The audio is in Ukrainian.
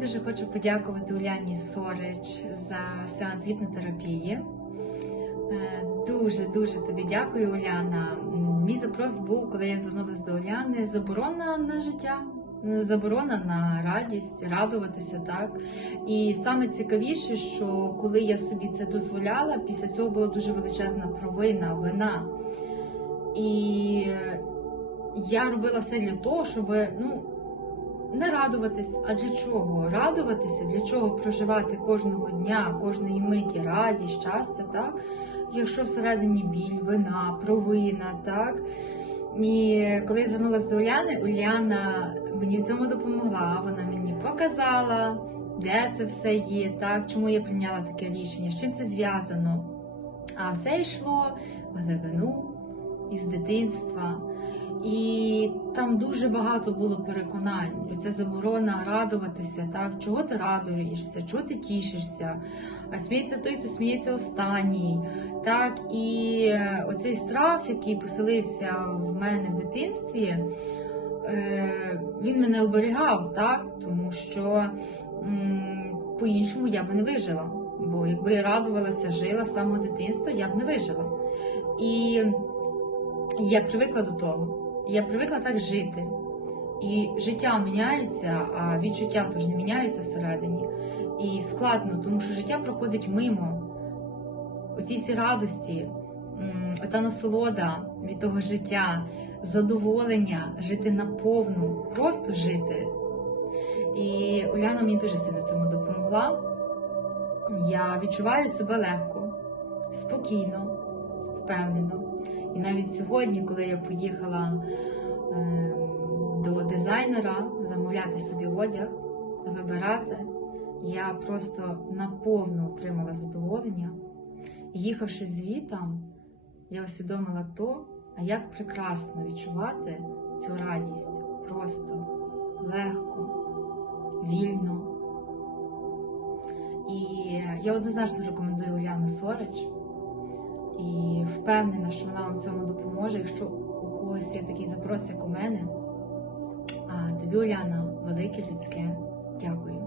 Дуже хочу подякувати Уляні Сорич за сеанс гіпнотерапії. Е, Дуже дуже тобі дякую, Уляна. Мій запрос був, коли я звернулася до Уляни, заборона на життя. Заборона на радість, радуватися, так. І саме цікавіше, що коли я собі це дозволяла, після цього була дуже величезна провина, вина. І я робила все для того, щоб ну, не радуватись. А для чого? Радуватися, для чого проживати кожного дня, кожної миті радість, щастя, так? Якщо всередині біль, вина, провина, так? І коли я звернулася до Уляни, Уляна мені в цьому допомогла. Вона мені показала, де це все є, так, чому я прийняла таке рішення, з чим це зв'язано. А все йшло в глибину із дитинства. І там дуже багато було переконань. Оця заборона радуватися, так, чого ти радуєшся, чого ти тішишся, а сміється той, хто сміється останній. Так, і е, оцей страх, який поселився в мене в дитинстві, е, він мене оберігав, так, тому що по-іншому я б не вижила. Бо якби я радувалася, жила з самого дитинства, я б не вижила. І я привикла до того. Я привикла так жити. І життя міняється, а відчуття теж не міняються всередині. І складно, тому що життя проходить мимо. Оці всі радості, ота насолода від того життя, задоволення, жити наповну, просто жити. І Уляна мені дуже сильно цьому допомогла. Я відчуваю себе легко, спокійно, впевнено. І навіть сьогодні, коли я поїхала е, до дизайнера замовляти собі одяг, вибирати, я просто наповну отримала задоволення. Їхавши звітом, я усвідомила то, а як прекрасно відчувати цю радість просто легко, вільно. І я однозначно рекомендую Уляну Сорич і впевнена, що вона вам в цьому допоможе, якщо у когось є такий запрос, як у мене. А тобі, Уляна, велике людське дякую.